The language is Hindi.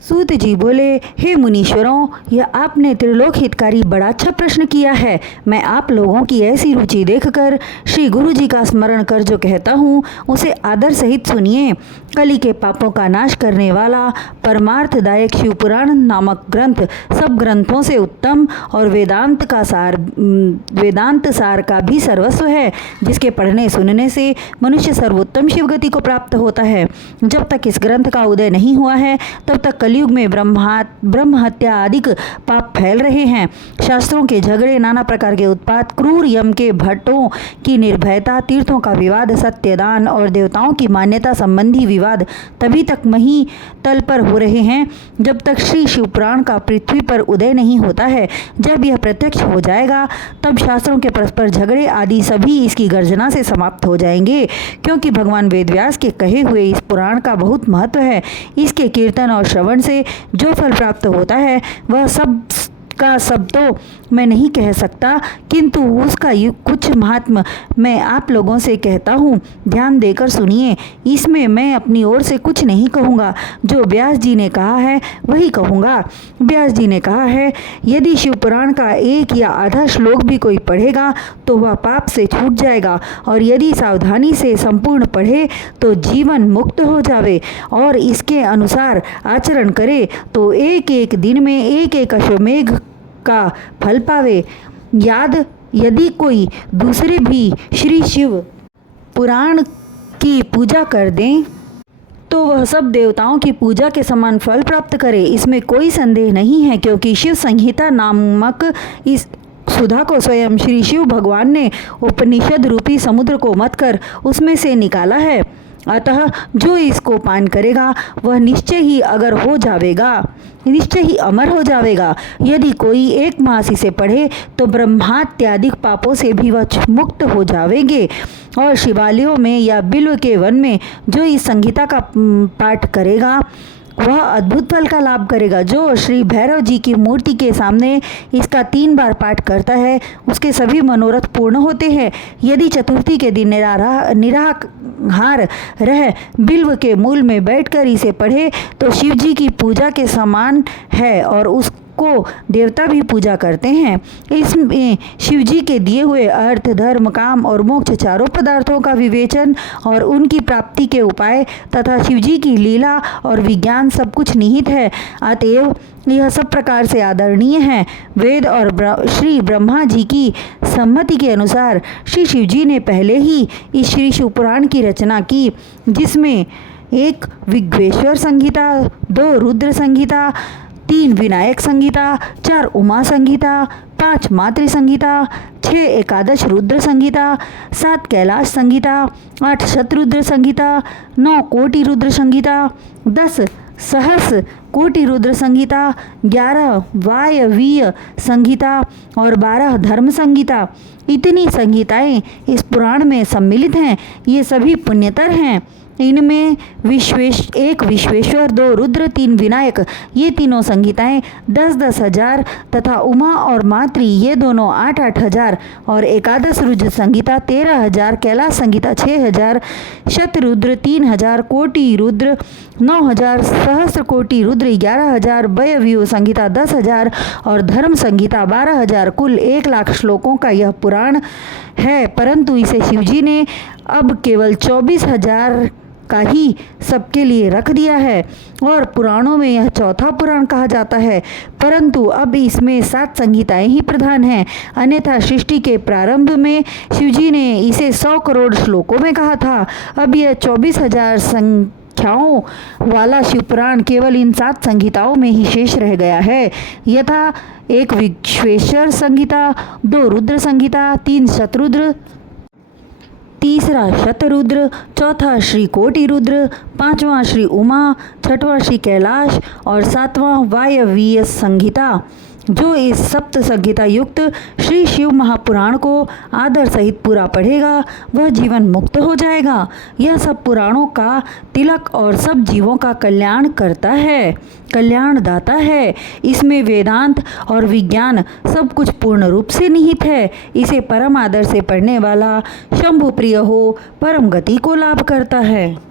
सूत जी बोले, हे मुनीश्वरों, यह आपने त्रिलोक हितकारी बड़ा अच्छा प्रश्न किया है। मैं आप लोगों की ऐसी रुचि देखकर श्री गुरु जी का स्मरण कर जो कहता हूँ उसे आदर सहित सुनिए। कली के पापों का नाश करने वाला परमार्थदायक शिवपुराण नामक ग्रंथ सब ग्रंथों से उत्तम और वेदांत सार का भी सर्वस्व है, जिसके पढ़ने सुनने से मनुष्य सर्वोत्तम शिवगति को प्राप्त होता है। जब तक इस ग्रंथ का उदय नहीं हुआ है तब तक कलयुग में ब्रह्म हत्या आदि पाप फैल रहे हैं। शास्त्रों के झगड़े, नाना प्रकार के उत्पात, क्रूर यम के भट्टों की निर्भयता, तीर्थों का विवाद, सत्यदान और देवताओं की मान्यता संबंधी विवाद तभी तक मही तल पर हो रहे हैं जब तक श्री शिवपुराण का पृथ्वी पर उदय नहीं होता है। जब यह प्रत्यक्ष हो जाएगा तब शास्त्रों के परस्पर झगड़े आदि सभी इसकी गर्जना से समाप्त हो जाएंगे, क्योंकि भगवान वेदव्यास के कहे हुए इस पुराण का बहुत महत्व है। इसके कीर्तन और श्रवण से जो फल प्राप्त होता है वह सब का सब तो मैं नहीं कह सकता, किंतु उसका कुछ महात्म मैं आप लोगों से कहता हूँ। ध्यान देकर सुनिए। इसमें मैं अपनी ओर से कुछ नहीं कहूँगा, जो व्यास जी ने कहा है वही कहूँगा। व्यास जी ने कहा है, यदि शिवपुराण का एक या आधा श्लोक भी कोई पढ़ेगा तो वह पाप से छूट जाएगा, और यदि सावधानी से संपूर्ण पढ़े तो जीवन मुक्त हो जावे, और इसके अनुसार आचरण करे तो एक एक दिन में एक एक अश्वमेघ का फल पावे। यदि कोई दूसरे भी श्री शिव पुराण की पूजा कर दें तो वह सब देवताओं की पूजा के समान फल प्राप्त करे, इसमें कोई संदेह नहीं है, क्योंकि शिव संहिता नामक इस सुधा को स्वयं श्री शिव भगवान ने उपनिषद रूपी समुद्र को मथ कर उसमें से निकाला है। अतः जो इसको पान करेगा वह निश्चय ही अमर हो जाएगा। यदि कोई एक मास इसे पढ़े तो ब्रह्मात्यादिक पापों से भी वह मुक्त हो जाएंगे, और शिवालयों में या बिल्व के वन में जो इस संहिता का पाठ करेगा वह अद्भुत फल का लाभ करेगा। जो श्री भैरव जी की मूर्ति के सामने इसका 3 बार पाठ करता है उसके सभी मनोरथ पूर्ण होते हैं। यदि चतुर्थी के दिन निराहार रह बिल्व के मूल में बैठकर इसे पढ़े तो शिव जी की पूजा के समान है, और उसको देवता भी पूजा करते हैं। इसमें शिव जी के दिए हुए अर्थ, धर्म, काम और मोक्ष चारों पदार्थों का विवेचन और उनकी प्राप्ति के उपाय तथा शिव जी की लीला और विज्ञान सब कुछ निहित है। अतएव यह सब प्रकार से आदरणीय है। वेद और श्री ब्रह्मा जी की सम्मति के अनुसार श्री शिव जी ने पहले ही इस श्री शिवपुराण की रचना की, जिसमें 1 विघ्नेश्वर संहिता, 2 रुद्र संहिता, 3 विनायक संहिता, 4 उमा संहिता, 5 मातृ संहिता, 6 एकादश रुद्र संहिता, 7 कैलाश संहिता, 8 शतरुद्र संहिता, 9 कोटि रुद्र संहिता, 10 सहस कोटि रुद्र संहिता, 11 वायवीय संहिता और 12 धर्म संहिता। इतनी संहिताएं इस पुराण में सम्मिलित हैं। ये सभी पुण्यतर हैं। इनमें 1 विश्वेश्वर, 2 रुद्र, 3 विनायक, ये तीनों संहिताएं 10-10 हजार तथा उमा और मातृ ये दोनों 8-8 हजार, और एकादश रुद्र संहिता 13 हजार, कैलाश संहिता 6 हजार, शतरुद्र 3 हजार, कोटि रुद्र 9 हजार, सहस्त्र कोटि रुद्र 11 हजार, वायव्य संहिता 10 हजार और धर्म संहिता 12 हजार। कुल 1 लाख श्लोकों का यह पुराण है, परंतु इसे शिवजी ने अब केवल 24,000 का ही सबके लिए रख दिया है, और पुराणों में यह चौथा पुराण कहा जाता है। परंतु अब इसमें 7 संहिताएं ही प्रधान हैं, अन्यथा सृष्टि के प्रारंभ में शिवजी ने इसे 100 करोड़ श्लोकों में कहा था। अब यह 24,000 संख्याओं वाला शिवपुराण केवल इन 7 संहिताओं में ही शेष रह गया है, यथा 1 विश्वेश्वर संहिता, 2 रुद्र संहिता, 3 शतरुद्र, तीसरा शतरुद्र, चौथा श्री कोटि रुद्र, 5वां श्री उमा, 6वां श्री कैलाश और 7वां वायवीय संहिता। जो इस सप्त संहिता युक्त श्री शिव महापुराण को आदर सहित पूरा पढ़ेगा वह जीवन मुक्त हो जाएगा। यह सब पुराणों का तिलक और सब जीवों का कल्याण करता है, कल्याण दाता है। इसमें वेदांत और विज्ञान सब कुछ पूर्ण रूप से निहित है। इसे परम आदर से पढ़ने वाला शंभु प्रिय हो परम गति को लाभ करता है।